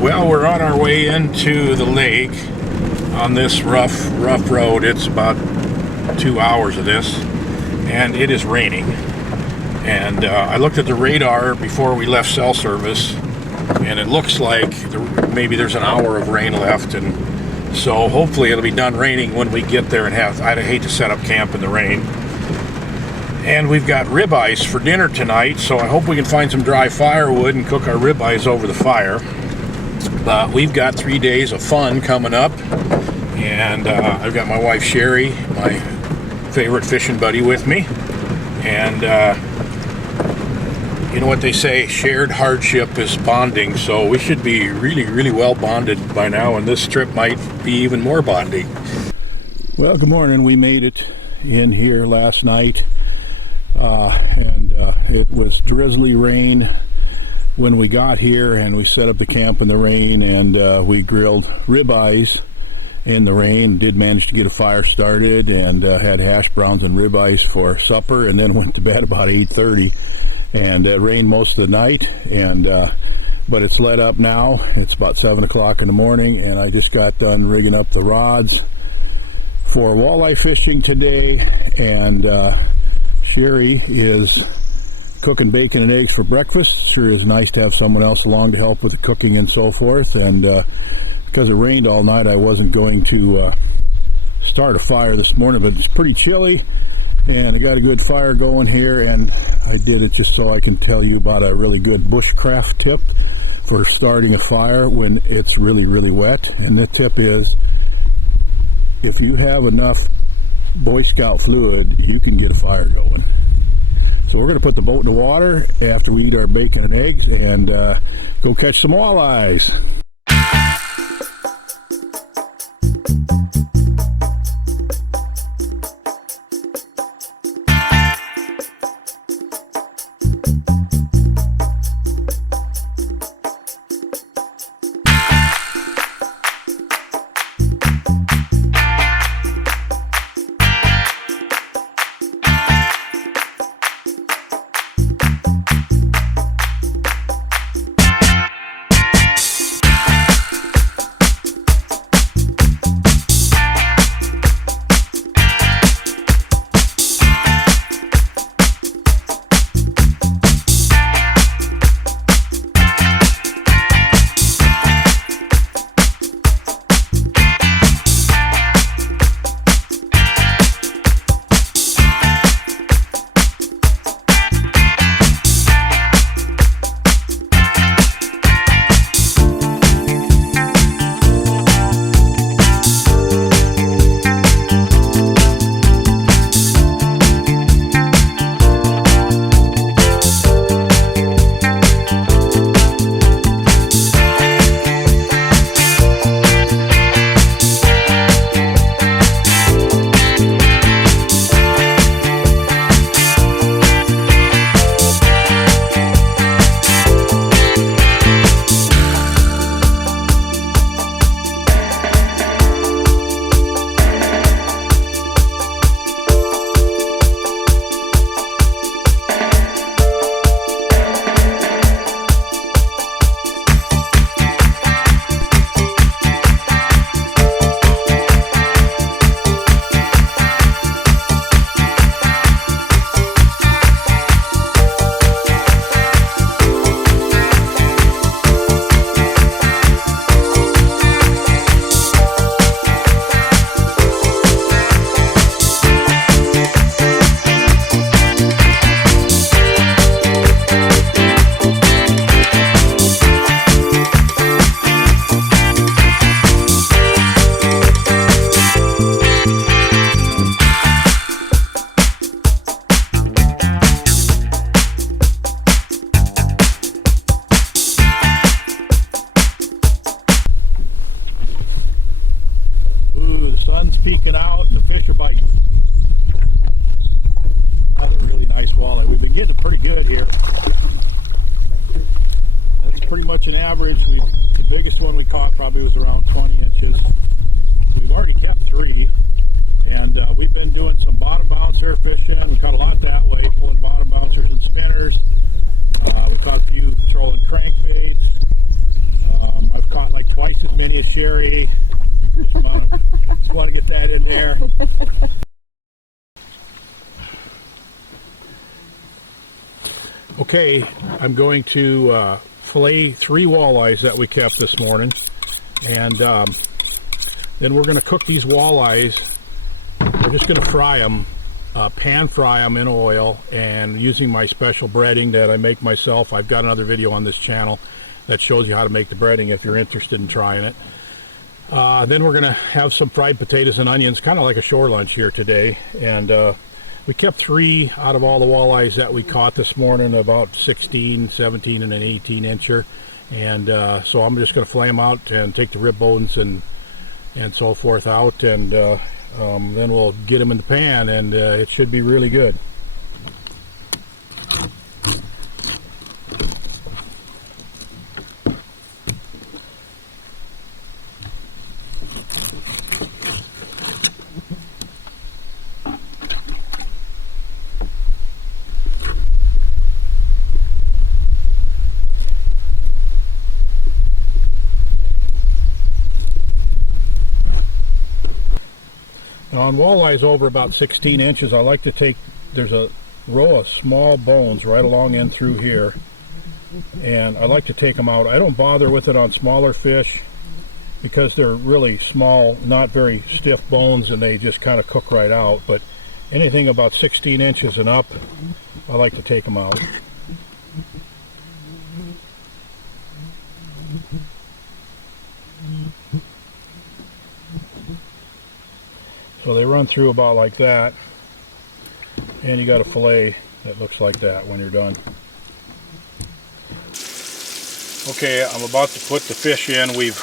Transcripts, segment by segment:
Well, we're on our way into the lake on this rough road. It's about 2 hours of this, and it is raining. And I looked at the radar before we left cell service, and it looks like maybe there's an hour of rain left, and so hopefully it'll be done raining when we get there. And I'd hate to set up camp in the rain. And we've got ribeyes for dinner tonight, so I hope we can find some dry firewood and cook our ribeyes over the fire. But we've got 3 days of fun coming up, and I've got my wife Sherry, my favorite fishing buddy, with me. And you know what they say, shared hardship is bonding, so we should be really well bonded by now, and this trip might be even more bonding. Well, good morning. We made it in here last night, and it was drizzly rain when we got here, and we set up the camp in the rain, and we grilled ribeyes in the rain. Did manage to get a fire started, and had hash browns and ribeyes for supper, and then went to bed about 8:30. And it rained most of the night, and but it's let up now. It's about 7 o'clock in the morning, and I just got done rigging up the rods for walleye fishing today. And Sherry is cooking bacon and eggs for breakfast. Sure is nice to have someone else along to help with the cooking and so forth. And because it rained all night, I wasn't going to start a fire this morning, but it's pretty chilly, and I got a good fire going here. And I did it just so I can tell you about a really good bushcraft tip for starting a fire when it's really wet. And the tip is, if you have enough Boy Scout fluid, you can get a fire going. So we're going to put the boat in the water after we eat our bacon and eggs, and go catch some walleyes. Sun's peeking out and the fish are biting. That's a really nice walleye. We've been getting pretty good here. That's pretty much an average. The biggest one we caught probably was around 20 inches. We've already kept 3, and we've been doing some bottom bouncer fishing. We caught a lot that way, pulling bottom bouncers and spinners. We caught a few trolling crankbaits. I've caught mini a sherry. Just want to get that in there. Okay, I'm going to fillet 3 walleyes that we kept this morning, and then we're going to cook these walleyes. We're just going to fry them, pan fry them in oil, and using my special breading that I make myself. I've got another video on this channel that shows you how to make the breading if you're interested in trying it. Then we're going to have some fried potatoes and onions, kind of like a shore lunch here today. And we kept 3 out of all the walleyes that we caught this morning, about 16, 17, and an 18 incher. And so I'm just going to fillet them out and take the rib bones and so forth out, and then we'll get them in the pan, and it should be really good. Now on walleyes over about 16 inches, I like to take, there's a row of small bones right along in through here, and I like to take them out. I don't bother with it on smaller fish because they're really small, not very stiff bones, and they just kind of cook right out. But anything about 16 inches and up, I like to take them out. So they run through about like that, and you got a fillet that looks like that when you're done. Okay, I'm about to put the fish in. We've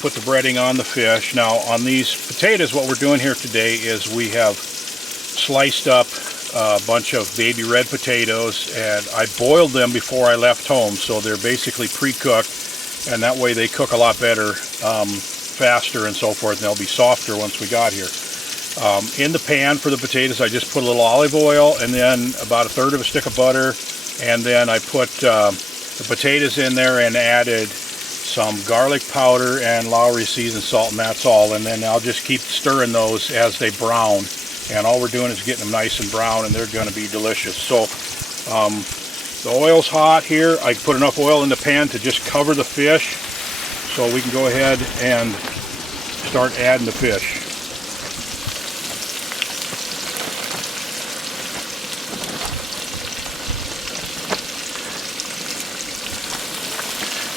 put the breading on the fish. Now on these potatoes, what we're doing here today is we have sliced up a bunch of baby red potatoes, and I boiled them before I left home, so they're basically pre-cooked, and that way they cook a lot better, faster and so forth, and they'll be softer once we got here. In the pan for the potatoes, I just put a little olive oil and then about 1/3 of a stick of butter, and then I put the potatoes in there and added some garlic powder and Lowry seasoned salt, and that's all. And then I'll just keep stirring those as they brown, and all we're doing is getting them nice and brown, and they're going to be delicious. So the oil's hot here. I put enough oil in the pan to just cover the fish, so we can go ahead and start adding the fish.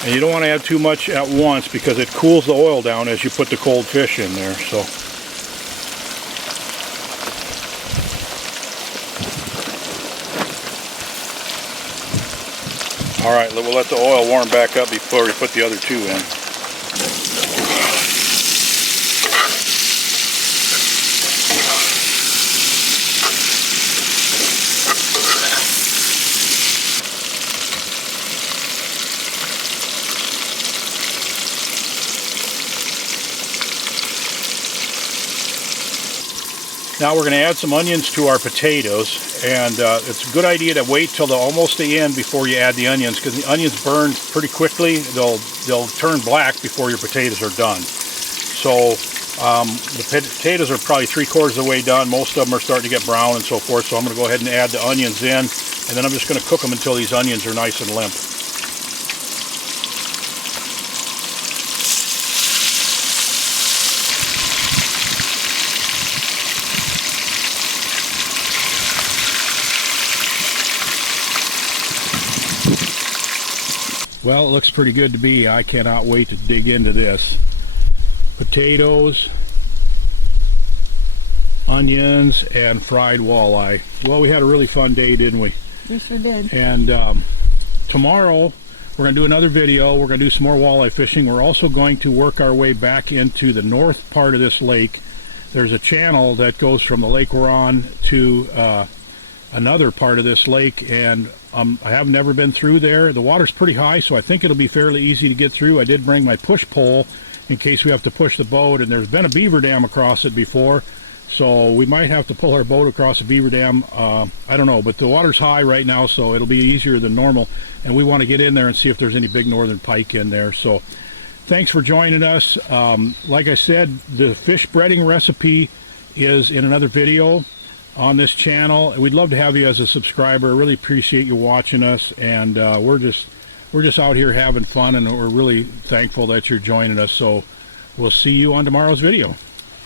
And you don't want to add too much at once because it cools the oil down as you put the cold fish in there. So all right, we'll let the oil warm back up before we put the other 2 in. Now we're going to add some onions to our potatoes, and it's a good idea to wait till almost the end before you add the onions, because the onions burn pretty quickly. They'll turn black before your potatoes are done. So the potatoes are probably 3/4 of the way done. Most of them are starting to get brown and so forth, so I'm going to go ahead and add the onions in, and then I'm just going to cook them until these onions are nice and limp. Well, it looks pretty good to me. I cannot wait to dig into this. Potatoes, onions, and fried walleye. Well, we had a really fun day, didn't we? Yes, we did. And tomorrow we're going to do another video. We're going to do some more walleye fishing. We're also going to work our way back into the north part of this lake. There's a channel that goes from the lake we're on to another part of this lake, and I have never been through there. The water's pretty high, so I think it'll be fairly easy to get through. I did bring my push pole in case we have to push the boat, and there's been a beaver dam across it before, so we might have to pull our boat across the beaver dam. I don't know, but the water's high right now, so it'll be easier than normal, and we want to get in there and see if there's any big northern pike in there. So thanks for joining us. Like I said, the fish breading recipe is in another video on this channel. We'd love to have you as a subscriber. Really appreciate you watching us, and we're just out here having fun, and we're really thankful that you're joining us. So we'll see you on tomorrow's video.